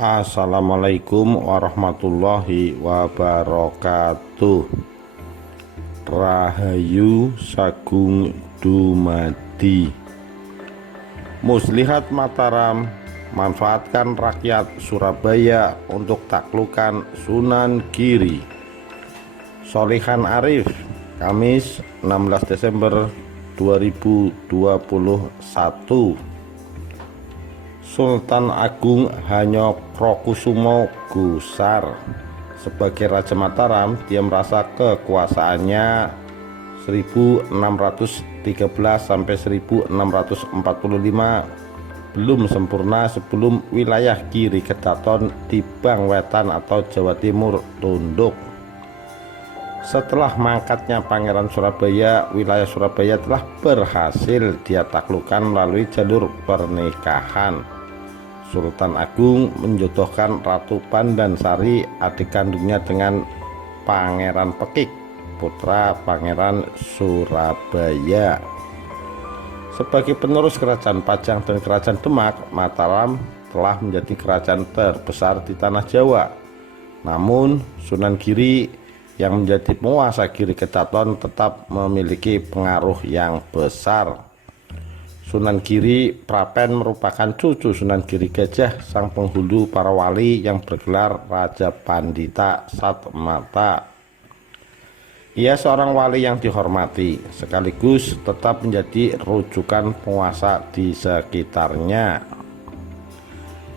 Assalamualaikum warahmatullahi wabarakatuh. Rahayu Sagung Dumadi. Muslihat Mataram manfaatkan rakyat Surabaya untuk taklukan Sunan Giri. Solihan Arif, Kamis 16 Desember 2021. Sultan Agung Hanyokrokusumo Gusar. Sebagai Raja Mataram, dia merasa kekuasaannya 1613 sampai 1645 belum sempurna sebelum wilayah Giri Kedaton di Bang Wetan atau Jawa Timur tunduk. Setelah mangkatnya Pangeran Surabaya, wilayah Surabaya telah berhasil dia taklukkan melalui jalur pernikahan. Sultan Agung menjodohkan Ratu Pandansari, adik kandungnya, dengan Pangeran Pekik, putra Pangeran Surabaya. Sebagai penerus Kerajaan Pajang dan Kerajaan Demak, Mataram telah menjadi kerajaan terbesar di tanah Jawa. Namun Sunan Giri yang menjadi penguasa Giri Kedaton tetap memiliki pengaruh yang besar. Sunan Giri Prapen merupakan cucu Sunan Giri Gajah, sang penghulu para wali yang bergelar Raja Pandita Satmata. Ia seorang wali yang dihormati, sekaligus tetap menjadi rujukan penguasa di sekitarnya.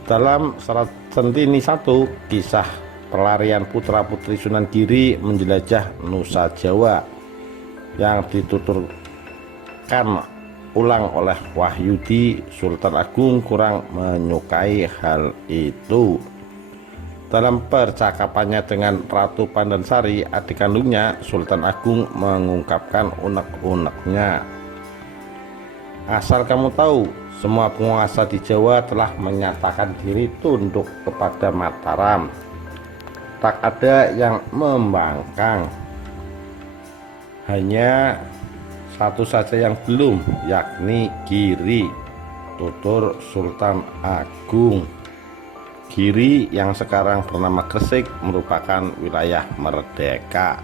Dalam Serat Sentini 1, kisah pelarian putra-putri Sunan Giri menjelajah Nusa Jawa yang dituturkan ulang oleh Wahyudi, Sultan Agung kurang menyukai hal itu. Dalam percakapannya dengan Ratu Pandansari, adik kandungnya, Sultan Agung mengungkapkan unek-uneknya. Asal kamu tahu, semua penguasa di Jawa telah menyatakan diri tunduk kepada Mataram. Tak ada yang membangkang. Hanya satu saja yang belum, yakni Giri, tutur Sultan Agung. Giri yang sekarang bernama Gresik merupakan wilayah merdeka.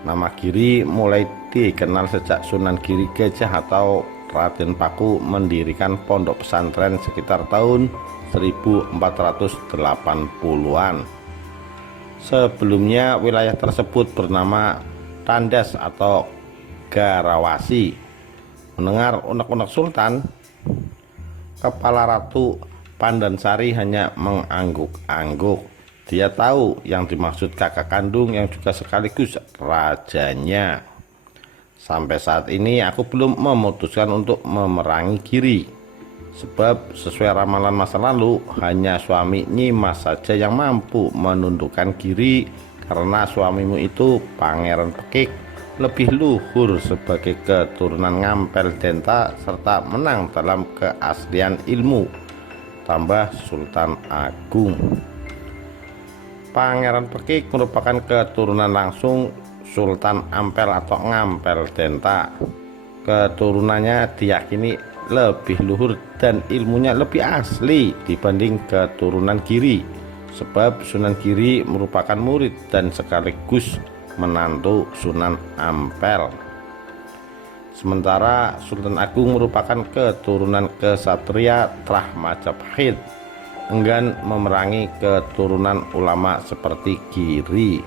Nama Giri mulai dikenal sejak Sunan Giri Gajah atau Raden Paku mendirikan pondok pesantren sekitar tahun 1480-an. Sebelumnya wilayah tersebut bernama Tandas atau Garawasi. Mendengar unek-unek Sultan, kepala Ratu Pandansari hanya mengangguk-angguk. Dia tahu yang dimaksud kakak kandung yang juga sekaligus rajanya. Sampai saat ini aku belum memutuskan untuk memerangi Giri, sebab sesuai ramalan masa lalu hanya suami Nyimas saja yang mampu menundukkan Giri, karena suamimu itu Pangeran Pekik lebih luhur sebagai keturunan Ngampel Denta serta menang dalam keaslian ilmu, tambah Sultan Agung. Pangeran Pekik merupakan keturunan langsung Sultan Ampel atau Ngampel Denta. Keturunannya diyakini lebih luhur dan ilmunya lebih asli dibanding keturunan Giri, sebab Sunan Giri merupakan murid dan sekaligus menantu Sunan Ampel. Sementara Sultan Agung merupakan keturunan kesatria Trah Majapahit, enggan memerangi keturunan ulama seperti Giri.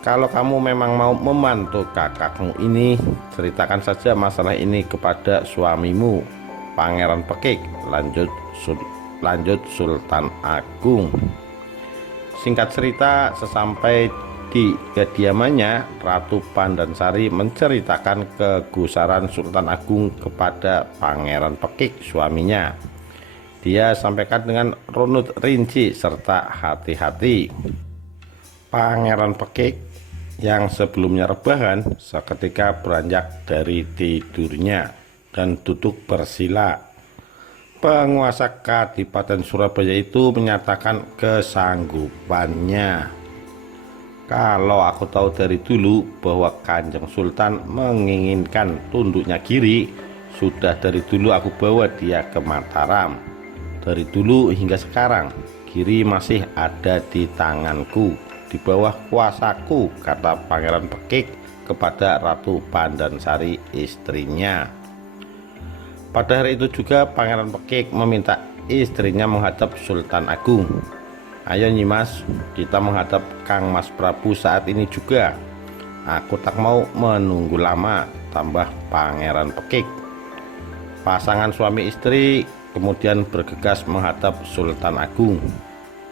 Kalau kamu memang mau membantu kakakmu ini, ceritakan saja masalah ini kepada suamimu, Pangeran Pekik, lanjut Sultan Agung. Singkat cerita, sesampai di kediamannya, Ratu Pandansari menceritakan kegusaran Sultan Agung kepada Pangeran Pekik, suaminya. Dia sampaikan dengan runut rinci serta hati-hati. Pangeran Pekik yang sebelumnya rebahan seketika beranjak dari tidurnya dan duduk bersila. Penguasa Kadipaten Surabaya itu menyatakan kesanggupannya. Kalau aku tahu dari dulu bahwa Kanjeng Sultan menginginkan tunduknya Giri, sudah dari dulu aku bawa dia ke Mataram. Dari dulu hingga sekarang, Giri masih ada di tanganku, di bawah kuasaku, kata Pangeran Pekik kepada Ratu Pandansari istrinya. Pada hari itu juga Pangeran Pekik meminta istrinya menghadap Sultan Agung. Ayo Nyimas, kita menghadap Kang Mas Prabu saat ini juga. Aku tak mau menunggu lama, tambah Pangeran Pekik. Pasangan suami istri kemudian bergegas menghadap Sultan Agung.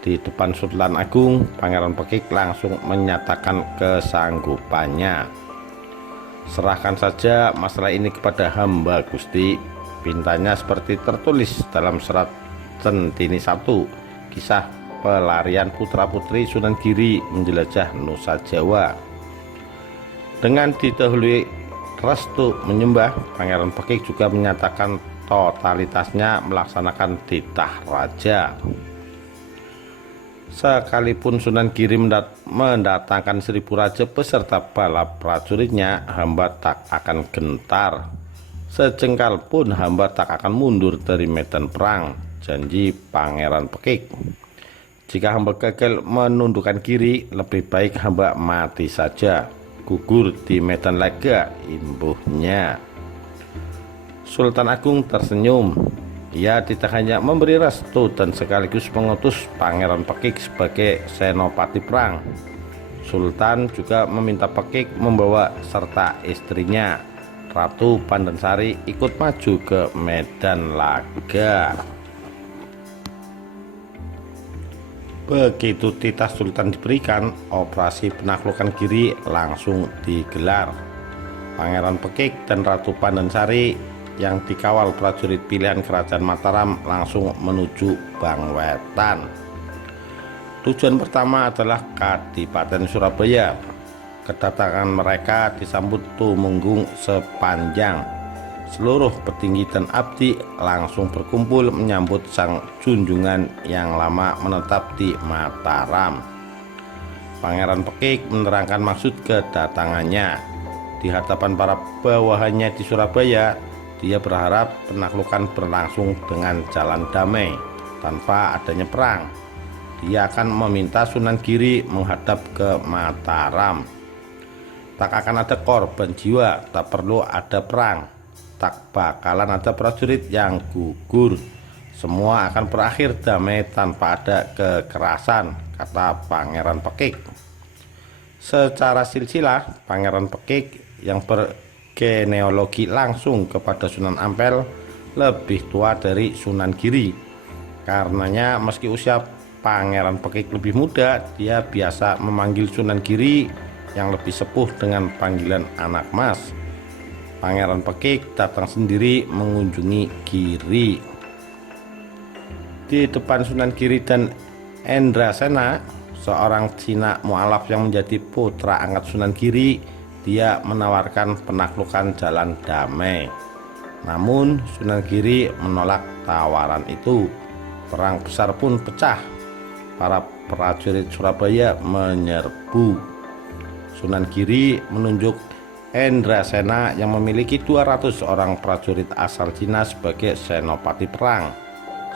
Di depan Sultan Agung, Pangeran Pekik langsung menyatakan kesanggupannya. Serahkan saja masalah ini kepada hamba Gusti. Pintanya seperti tertulis dalam serat Centini 1, kisah pelarian putra-putri Sunan Giri menjelajah Nusa Jawa. Dengan didahului restu menyembah, Pangeran Pekik juga menyatakan totalitasnya melaksanakan titah raja. Sekalipun Sunan Giri mendatangkan 1000 raja beserta bala prajuritnya, hamba tak akan gentar. Sejengkal pun hamba tak akan mundur dari medan perang, janji Pangeran Pekik. Jika hamba gagal menundukkan Giri, lebih baik hamba mati saja, gugur di medan laga, imbuhnya. Sultan Agung tersenyum. Ia tidak hanya memberi restu dan sekaligus mengutus Pangeran Pekik sebagai senopati perang. Sultan juga meminta Pekik membawa serta istrinya, Ratu Pandansari, ikut maju ke medan laga. Begitu titah Sultan diberikan, operasi penaklukan Giri langsung digelar. Pangeran Pekik dan Ratu Pandansari yang dikawal prajurit pilihan Kerajaan Mataram langsung menuju Bangwetan. Tujuan pertama adalah Kadipaten Surabaya. Kedatangan mereka disambut tumenggung sepanjang. Seluruh petinggi dan abdi langsung berkumpul menyambut sang junjungan yang lama menetap di Mataram. Pangeran Pekik menerangkan maksud kedatangannya. Di hadapan para bawahannya di Surabaya, dia berharap penaklukan berlangsung dengan jalan damai tanpa adanya perang. Dia akan meminta Sunan Giri menghadap ke Mataram. Tak akan ada korban jiwa, tak perlu ada perang, tak bakalan ada prajurit yang gugur. Semua akan berakhir damai tanpa ada kekerasan, kata Pangeran Pekik. Secara silsilah, Pangeran Pekik yang bergenealogi langsung kepada Sunan Ampel lebih tua dari Sunan Giri. Karenanya meski usia Pangeran Pekik lebih muda, dia biasa memanggil Sunan Giri yang lebih sepuh dengan panggilan anak mas. Pangeran Pekik datang sendiri mengunjungi Giri. Di depan Sunan Giri dan Endrasena, seorang Cina mualaf yang menjadi putra angkat Sunan Giri, dia menawarkan penaklukan jalan damai. Namun Sunan Giri menolak tawaran itu. Perang besar pun pecah. Para prajurit Surabaya menyerbu. Sunan Giri menunjuk Endrasena yang memiliki 200 orang prajurit asal Cina sebagai senopati perang.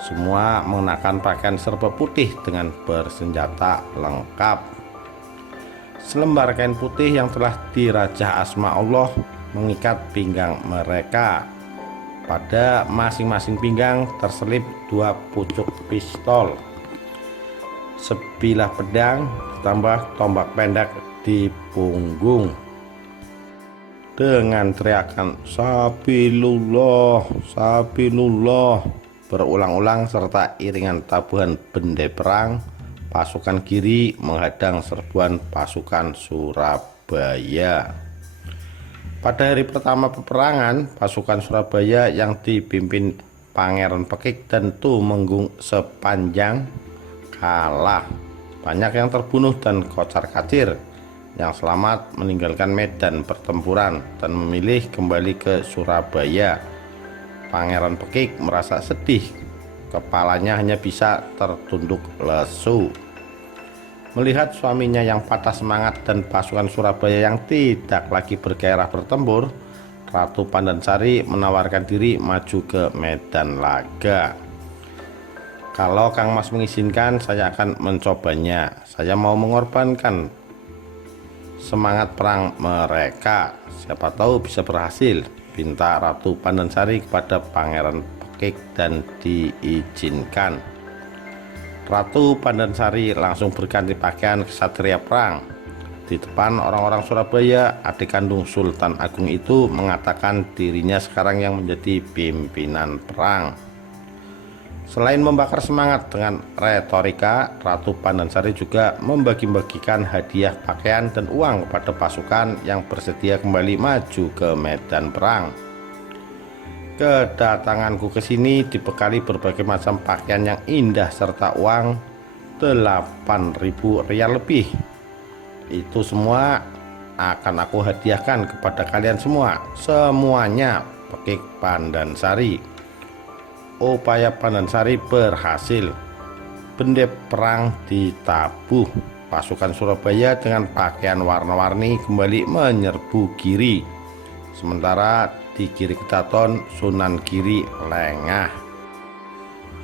Semua mengenakan pakaian serba putih dengan bersenjata lengkap. Selembar kain putih yang telah dirajah asma Allah mengikat pinggang mereka. Pada masing-masing pinggang terselip 2 pucuk pistol, sebilah pedang ditambah tombak pendek di punggung. Dengan teriakan "Sabilullah, Sabilullah" berulang-ulang serta iringan tabuhan bendera perang, pasukan Giri menghadang serbuan pasukan Surabaya. Pada hari pertama peperangan, pasukan Surabaya yang dipimpin Pangeran Pekik dan Tumenggung Sepanjang kalah. Banyak yang terbunuh dan kocar-kacir. Yang selamat meninggalkan medan pertempuran dan memilih kembali ke Surabaya. Pangeran Pekik merasa sedih. Kepalanya hanya bisa tertunduk lesu. Melihat suaminya yang patah semangat dan pasukan Surabaya yang tidak lagi bergairah bertempur, Ratu Pandansari menawarkan diri maju ke medan laga. Kalau Kang Mas mengizinkan, saya akan mencobanya. Saya mau mengorbankan semangat perang mereka. Siapa tahu bisa berhasil, pinta Ratu Pandansari kepada Pangeran Pekik dan diizinkan. Ratu Pandansari langsung berganti pakaian kesatria perang. Di depan orang-orang Surabaya, adik kandung Sultan Agung itu mengatakan dirinya sekarang yang menjadi pimpinan perang. Selain membakar semangat dengan retorika, Ratu Pandansari juga membagi-bagikan hadiah pakaian dan uang kepada pasukan yang bersedia kembali maju ke medan perang. Kedatanganku ke sini dibekali berbagai macam pakaian yang indah serta uang 8.000 rial lebih. Itu semua akan aku hadiahkan kepada kalian semua, semuanya Pekik Pandansari. Upaya Pandansari berhasil. Bendera perang ditabuh. Pasukan Surabaya dengan pakaian warna-warni kembali menyerbu Giri. Sementara di Giri Kedaton, Sunan Giri lengah.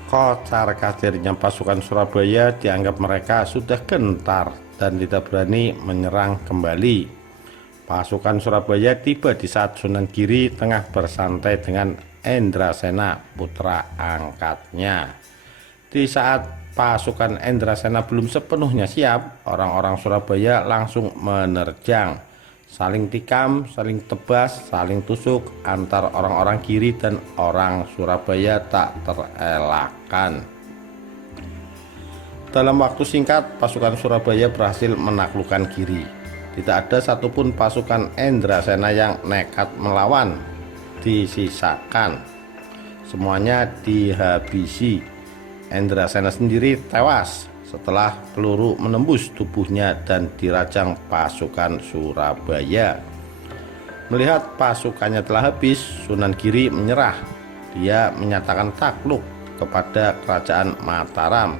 Kocar kacirnya pasukan Surabaya dianggap mereka sudah gentar dan tidak berani menyerang kembali. Pasukan Surabaya tiba di saat Sunan Giri tengah bersantai dengan Endrasena putra angkatnya. Di saat pasukan Endrasena belum sepenuhnya siap, orang-orang Surabaya langsung menerjang, saling tikam, saling tebas, saling tusuk antar orang-orang Giri dan orang Surabaya tak terelakkan. Dalam waktu singkat, pasukan Surabaya berhasil menaklukkan Giri. Tidak ada satupun pasukan Endrasena yang nekat melawan. Disisakan, semuanya dihabisi. Endrasena sendiri tewas setelah peluru menembus tubuhnya dan dirajang pasukan Surabaya. Melihat pasukannya telah habis, Sunan Giri menyerah. Dia menyatakan takluk kepada kerajaan Mataram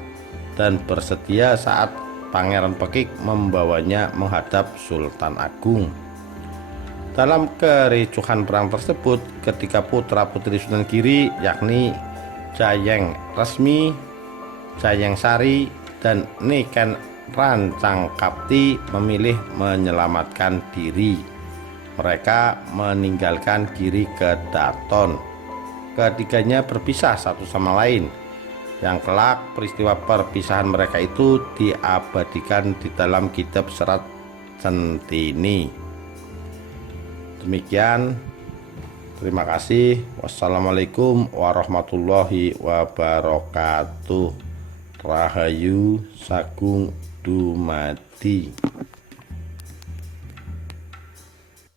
dan bersedia saat Pangeran Pekik membawanya menghadap Sultan Agung. Dalam kericuhan perang tersebut, ketika putra-putri Sunan Giri yakni Jayeng Resmi, Jayeng Sari, dan Niken Rancangkapti memilih menyelamatkan diri. Mereka meninggalkan Giri Kedaton. Ketiganya berpisah satu sama lain. Yang kelak peristiwa perpisahan mereka itu diabadikan di dalam kitab Serat Centini. Demikian, terima kasih. Wassalamualaikum warahmatullahi wabarakatuh. Rahayu Sagung Dumadi.